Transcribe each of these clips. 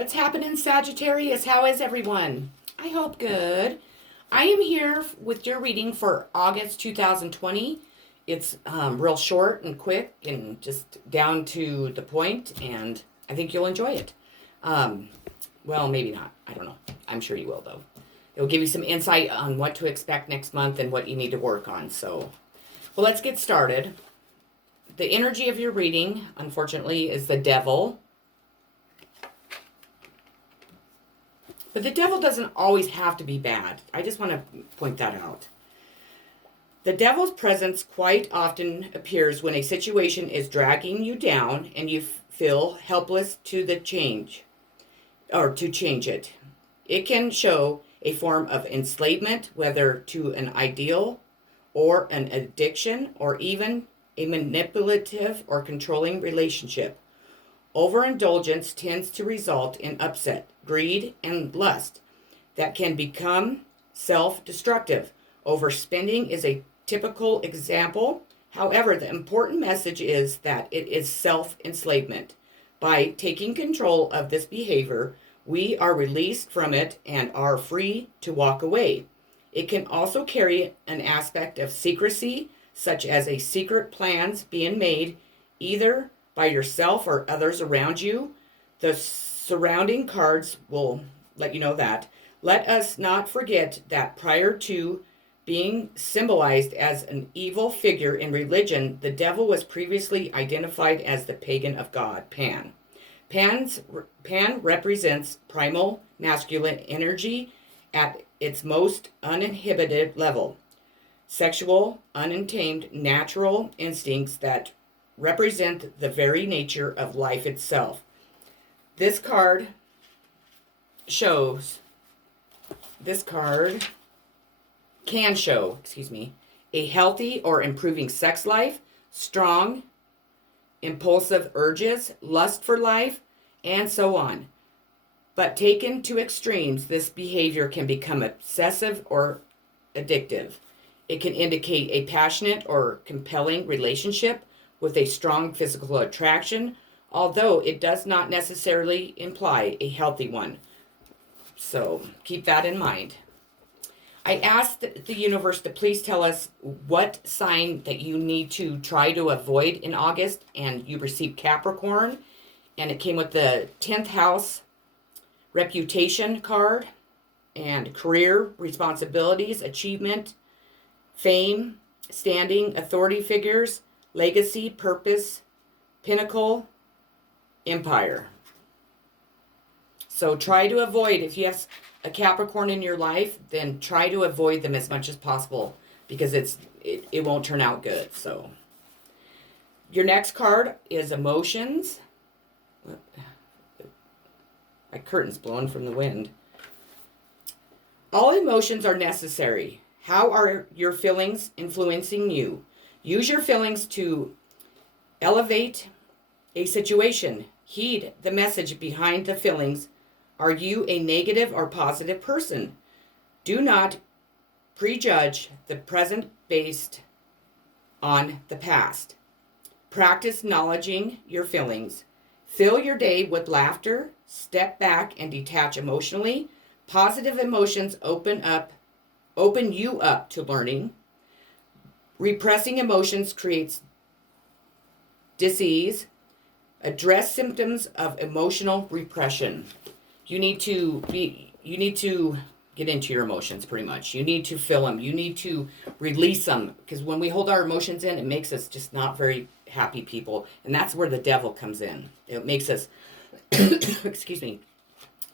What's happening, Sagittarius? How is everyone? I hope good. I am here with your reading for August 2020. It's real short and quick and just down to the point, and I think you'll enjoy it. Well, maybe not. I don't know. I'm sure you will, though. It'll give you some insight on what to expect next month and what you need to work on. So, well, let's get started. The energy of your reading, unfortunately, is the devil. But the devil doesn't always have to be bad. I just want to point that out. The devil's presence quite often appears when a situation is dragging you down and you feel helpless to change it. It can show a form of enslavement, whether to an ideal or an addiction or even a manipulative or controlling relationship. Overindulgence tends to result in upset, greed, and lust that can become self-destructive. Overspending is a typical example. However, the important message is that it is self-enslavement. By taking control of this behavior, we are released from it and are free to walk away. It can also carry an aspect of secrecy, such as a secret plans being made either by yourself or others around you. The surrounding cards will let you know that. Let us not forget that prior to being symbolized as an evil figure in religion, the devil was previously identified as the pagan of God, Pan. Pan represents primal masculine energy at its most uninhibited level. Sexual, untamed, natural instincts that represent the very nature of life itself. This card can show, a healthy or improving sex life, strong, impulsive urges, lust for life, and so on. But taken to extremes, this behavior can become obsessive or addictive. It can indicate a passionate or compelling relationship with a strong physical attraction, although it does not necessarily imply a healthy one. So keep that in mind. I asked the universe to please tell us what sign that you need to try to avoid in August, and you received Capricorn, and it came with the 10th house reputation card, and career, responsibilities, achievement, fame, standing, authority figures, legacy, purpose, pinnacle, empire. So try to avoid, if you have a Capricorn in your life, then try to avoid them as much as possible, because it won't turn out good. So your next card is emotions. My curtain's blowing from the wind. All emotions are necessary. How are your feelings influencing you? Use your feelings to elevate a situation. Heed the message behind the feelings. Are you a negative or positive person? Do not prejudge the present based on the past. Practice acknowledging your feelings. Fill your day with laughter. Step back and detach emotionally. Positive emotions open you up to learning. Repressing emotions creates disease. Address symptoms of emotional repression. You need to get into your emotions, pretty much. You need to feel them. You need to release them, because when we hold our emotions in, it makes us just not very happy people, and that's where the devil comes in. It makes us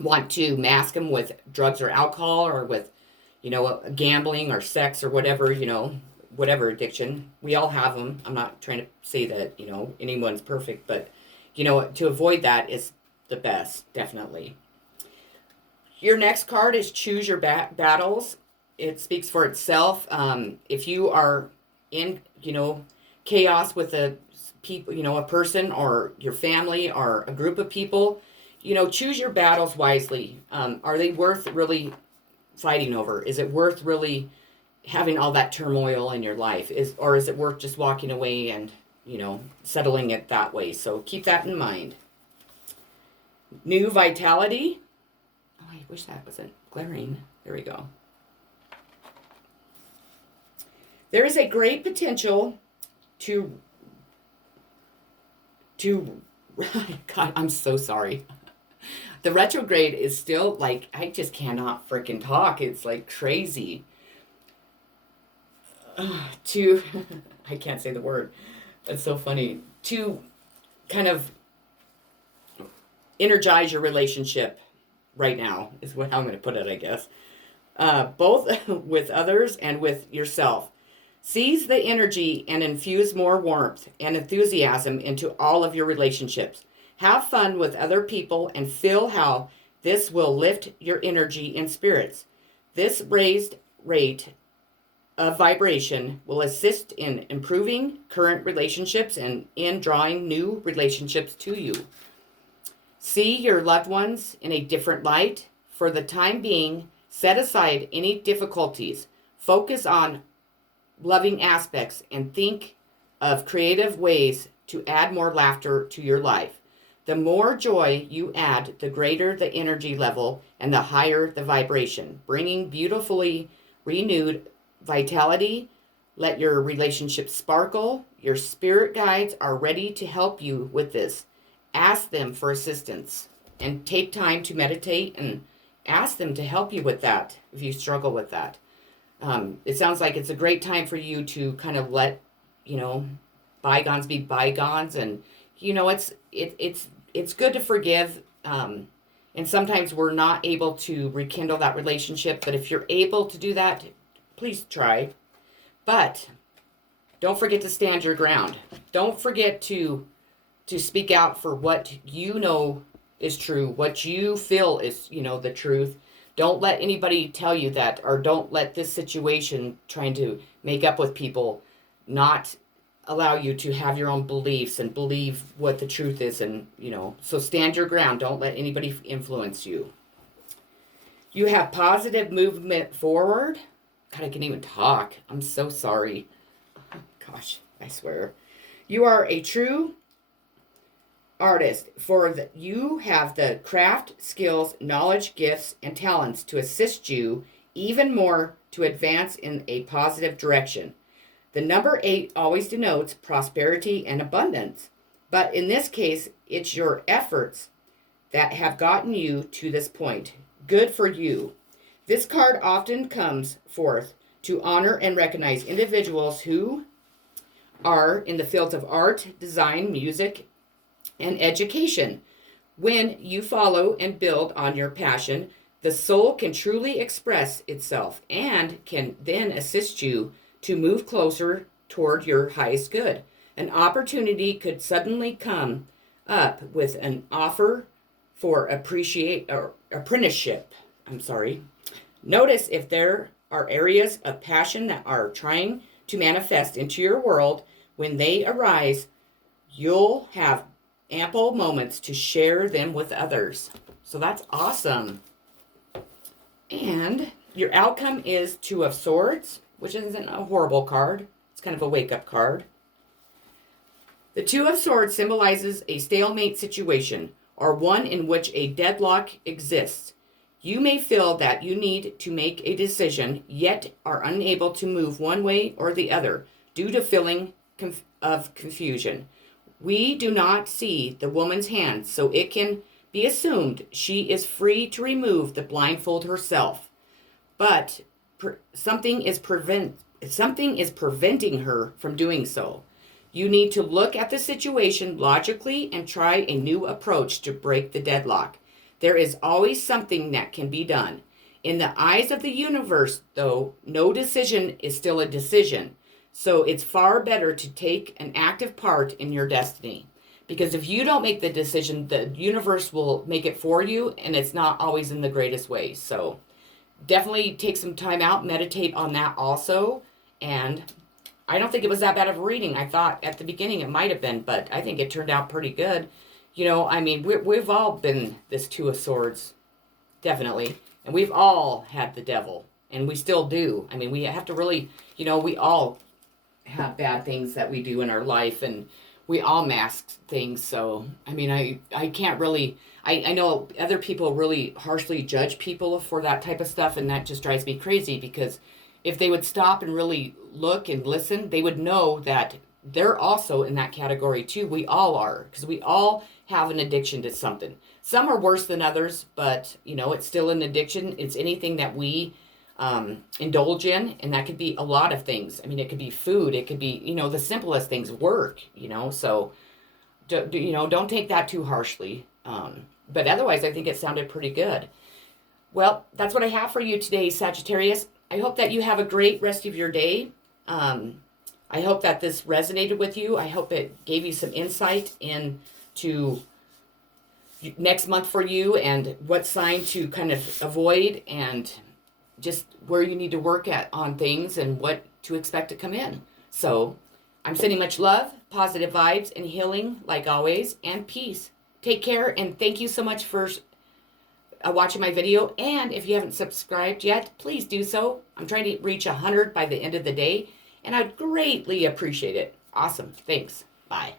want to mask them with drugs or alcohol, or with gambling or sex or whatever, whatever addiction. We all have them. I'm not trying to say that, anyone's perfect, but, to avoid that is the best, definitely. Your next card is Choose Your Battles. It speaks for itself. If you are in, chaos with a person or your family or a group of people, choose your battles wisely. Are they worth really fighting over? Is it worth really having all that turmoil in your life? Or is it worth just walking away and, settling it that way? So keep that in mind. New vitality. Oh, I wish that wasn't glaring. There we go. There is a great potential to God, I'm so sorry. The retrograde is still like, I just cannot freaking talk. It's like crazy. To, I can't say the word. That's so funny. To kind of energize your relationship right now is how I'm going to put it, I guess. Both with others and with yourself. Seize the energy and infuse more warmth and enthusiasm into all of your relationships. Have fun with other people and feel how this will lift your energy and spirits. This raised rate of vibration will assist in improving current relationships and in drawing new relationships to you. See your loved ones in a different light. For the time being, set aside any difficulties. Focus on loving aspects and think of creative ways to add more laughter to your life. The more joy you add, the greater the energy level and the higher the vibration, bringing beautifully renewed vitality. Let your relationship sparkle. Your spirit guides are ready to help you with this. Ask them for assistance and take time to meditate and ask them to help you with that if you struggle with that. It sounds like it's a great time for you to kind of let, bygones be bygones, and it's good to forgive. And sometimes we're not able to rekindle that relationship, but if you're able to do that, please try. But don't forget to stand your ground. Don't forget to speak out for what you know is true, what you feel is, the truth. Don't let anybody tell you that, or don't let this situation trying to make up with people not allow you to have your own beliefs and believe what the truth is. And, so stand your ground. Don't let anybody influence you. You have positive movement forward. God, I can't even talk. I'm so sorry. Gosh, I swear. You are a true artist, for you have the craft, skills, knowledge, gifts, and talents to assist you even more to advance in a positive direction. The number 8 always denotes prosperity and abundance, but in this case, it's your efforts that have gotten you to this point. Good for you. This card often comes forth to honor and recognize individuals who are in the fields of art, design, music, and education. When you follow and build on your passion, the soul can truly express itself and can then assist you to move closer toward your highest good. An opportunity could suddenly come up with an offer for apprenticeship. Notice if there are areas of passion that are trying to manifest into your world. When they arise, you'll have ample moments to share them with others. So that's awesome. And your outcome is 2 of Swords, which isn't a horrible card. It's kind of a wake-up card. The 2 of Swords symbolizes a stalemate situation, or one in which a deadlock exists. You may feel that you need to make a decision, yet are unable to move one way or the other due to feeling of confusion. We do not see the woman's hand, so it can be assumed she is free to remove the blindfold herself. But something is preventing her from doing so. You need to look at the situation logically and try a new approach to break the deadlock. There is always something that can be done. In the eyes of the universe, though, no decision is still a decision. So it's far better to take an active part in your destiny. Because if you don't make the decision, the universe will make it for you, and it's not always in the greatest way. So definitely take some time out, meditate on that also. And I don't think it was that bad of a reading. I thought at the beginning it might have been, but I think it turned out pretty good. We've all been this 2 of Swords, definitely. And we've all had the devil, and we still do. We have to really, we all have bad things that we do in our life, and we all mask things. So I can't really, I know other people really harshly judge people for that type of stuff, and that just drives me crazy, because if they would stop and really look and listen, they would know that they're also in that category too. We all are, because we all have an addiction to something. Some are worse than others, but it's still an addiction. It's anything that we indulge in, and that could be a lot of things. I mean, it could be food, it could be the simplest things, work. So don't take that too harshly. But otherwise, I think it sounded pretty good. Well, that's what I have for you today, Sagittarius. I hope that you have a great rest of your day. I hope that this resonated with you. I hope it gave you some insight into next month for you, and what sign to kind of avoid, and just where you need to work on things, and what to expect to come in. So I'm sending much love, positive vibes, and healing like always, and peace. Take care, and thank you so much for watching my video. And if you haven't subscribed yet, please do so. I'm trying to reach 100 by the end of the day, and I'd greatly appreciate it. Awesome. Thanks. Bye.